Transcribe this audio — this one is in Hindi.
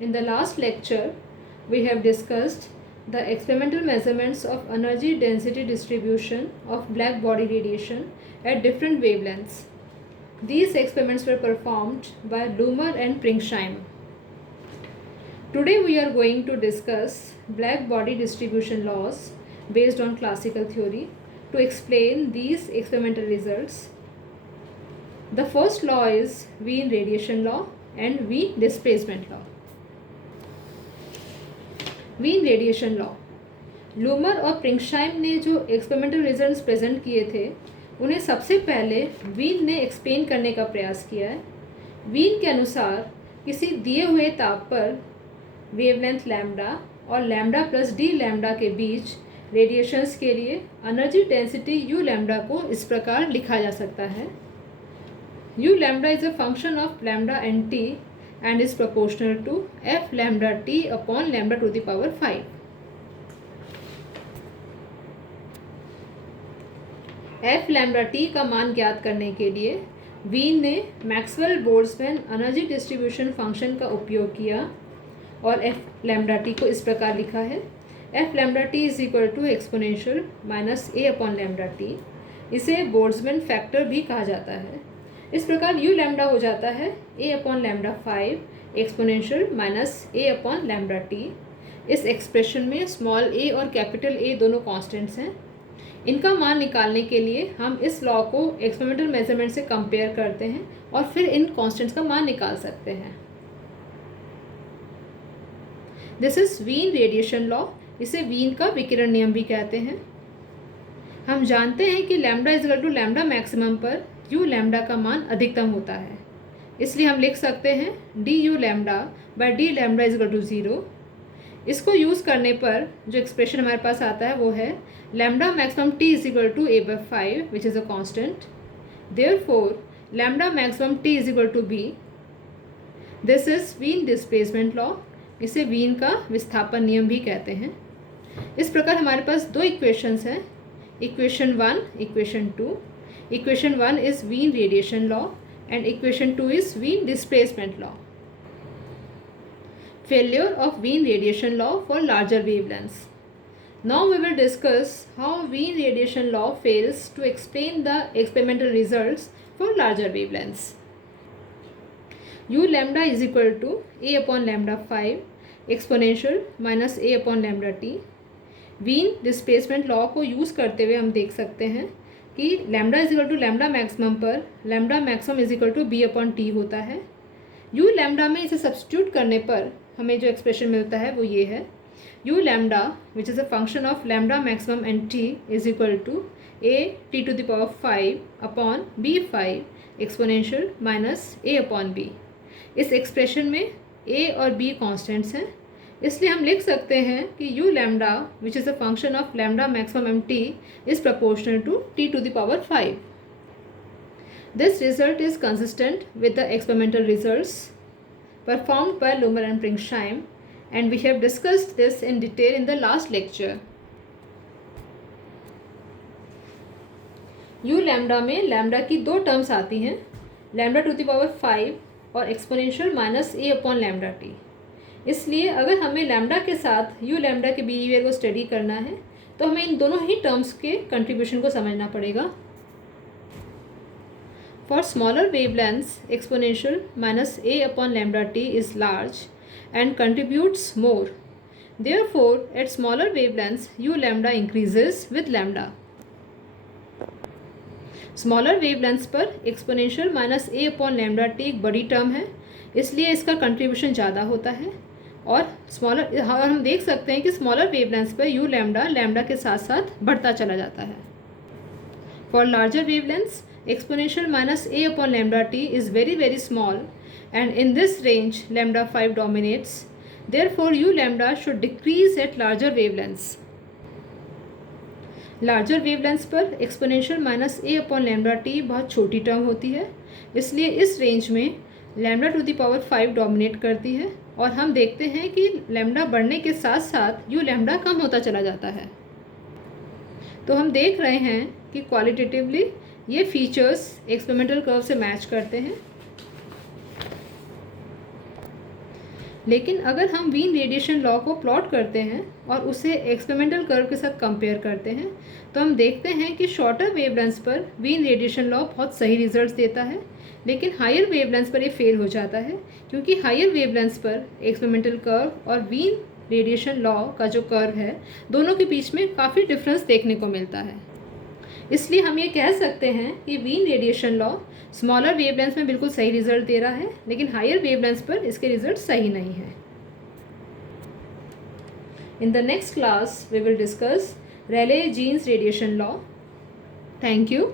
In the last lecture, we have discussed the experimental measurements of energy density distribution of black body radiation at different wavelengths. These experiments were performed by Loomer and Pringsheim. Today we are going to discuss black body distribution laws based on classical theory to explain these experimental results. The first law is Wien radiation law and Wien displacement law. Wien radiation law, Lummer और प्रिंगशाइम ने जो एक्सपेरिमेंटल रिजल्ट्स प्रेजेंट किए थे उन्हें सबसे पहले वीन ने एक्सप्लेन करने का प्रयास किया है। वीन के अनुसार किसी दिए हुए ताप पर वेवलेंथ लैम्डा और लैम्डा प्लस डी लैम्डा के बीच रेडिएशंस के लिए एनर्जी डेंसिटी यू लैम्डा को इस प्रकार लिखा जा सकता है। U lambda is a function of lambda and T and is proportional to f lambda t upon lambda to the power 5. f lambda t का मान ज्ञात करने के लिए वीन ने Maxwell Boltzmann energy distribution function का उपयोग किया और f lambda t को इस प्रकार लिखा है f lambda t is equal to exponential minus a upon lambda t। इसे बोल्ट्जमैन फैक्टर भी कहा जाता है। इस प्रकार यू लैम्डा हो जाता है a upon lambda 5 exponential minus a upon lambda t। इस एक्सप्रेशन में स्मॉल a और कैपिटल A दोनों कांस्टेंट्स हैं। इनका मान निकालने के लिए हम इस लॉ को एक्सपेरिमेंटल मेजरमेंट से कंपेयर करते हैं और फिर इन कांस्टेंट्स का मान निकाल सकते हैं। This is Wien radiation law, इसे वीन का विकिरण नियम भी कहते हैं। हम जानते हैं कि lambda is equal to lambda maximum पर यू लैम्डा का मान अधिकतम होता है, इसलिए हम लिख सकते हैं D U lambda by D lambda is equal to 0। इसको यूज़ करने पर जो एक्सप्रेशन हमारे पास आता है वो है lambda maximum T is equal to a by 5 which is a constant. Therefore lambda maximum T is equal to b। This is Wien displacement law, इसे वीन का विस्थापन नियम भी कहते हैं। इस प्रकार हमारे पास दो इक्वेशंस हैं, equation 1, equation 2। Equation 1 is Wien radiation law and equation 2 is Wien displacement law. Failure of Wien radiation law for larger wavelengths. Now we will discuss how Wien radiation law fails to explain the experimental results for larger wavelengths. U lambda is equal to a upon lambda 5 exponential minus a upon lambda t. Wien displacement law को यूज़ करते हुए हम देख सकते हैं कि lambda is equal to lambda maximum पर lambda maximum is equal to B upon T होता है। यू लैम्डा में इसे सब्स्टिट्यूट करने पर हमें जो एक्सप्रेशन मिलता है वो ये है U lambda which is a function of lambda maximum and T is equal to a t to the power 5 upon b 5 exponential minus a upon b। इस एक्सप्रेशन में a और b कॉन्स्टेंट्स हैं, इसलिए हम लिख सकते हैं कि u lambda which is a function of lambda maximum and T is proportional to t to the power 5। This result is consistent with the experimental results performed by Lummer and Pringsheim and we have discussed this in detail in the last lecture. u lambda में लैम्डा की दो टर्म्स आती हैं, लैम्डा टू द पावर 5 और exponential minus a upon lambda T. इसलिए अगर हमें लैम्डा के साथ यू लैम्डा के बिहेवियर को स्टडी करना है तो हमें इन दोनों ही टर्म्स के कंट्रीब्यूशन को समझना पड़ेगा। For smaller wavelengths exponential minus a upon lambda T is large and contributes more. Therefore at smaller wavelengths u lambda increases with lambda. Smaller wavelengths पर exponential minus a upon lambda T एक बड़ी टर्म है, इसलिए इसका कंट्रीब्यूशन ज़्यादा होता है और हम देख सकते हैं कि स्मॉलर वेवलेंथ्स पर यू लैम्डा लैम्डा के साथ साथ बढ़ता चला जाता है। For larger wavelengths exponential minus a upon lambda T is very very small and in this range lambda 5 dominates. Therefore u lambda should decrease at larger wavelengths. Larger wavelengths पर exponential minus a upon lambda T बहुत छोटी टर्म होती है, इसलिए इस रेंज में lambda to the power 5 dominate करती है और हम देखते हैं कि लैम्डा बढ़ने के साथ साथ यू लैम्डा कम होता चला जाता है। तो हम देख रहे हैं कि क्वालिटेटिवली ये फीचर्स एक्सपेरिमेंटल कर्व से मैच करते हैं। लेकिन अगर हम वीन रेडिएशन लॉ को प्लॉट करते हैं और उसे एक्सपेरिमेंटल कर्व के साथ कंपेयर करते हैं तो हम देखते हैं कि शॉर्टर वेवलेंथ्स पर वीन रेडिएशन लॉ बहुत सही रिजल्ट्स देता है, लेकिन हायर वेवलेंथ्स पर ये फेल हो जाता है क्योंकि हायर वेवलेंथ्स पर एक्सपेरिमेंटल कर्व और वीन रेडिएशन लॉ का जो कर्व है दोनों के बीच में काफ़ी डिफरेंस देखने को मिलता है। इसलिए हम ये कह सकते हैं कि Wien radiation law smaller wavelengths में बिल्कुल सही रिजल्ट दे रहा है, लेकिन हायर वेवलेंथ्स पर इसके रिजल्ट सही नहीं है। In the next class we will discuss Rayleigh Jeans radiation law. Thank you.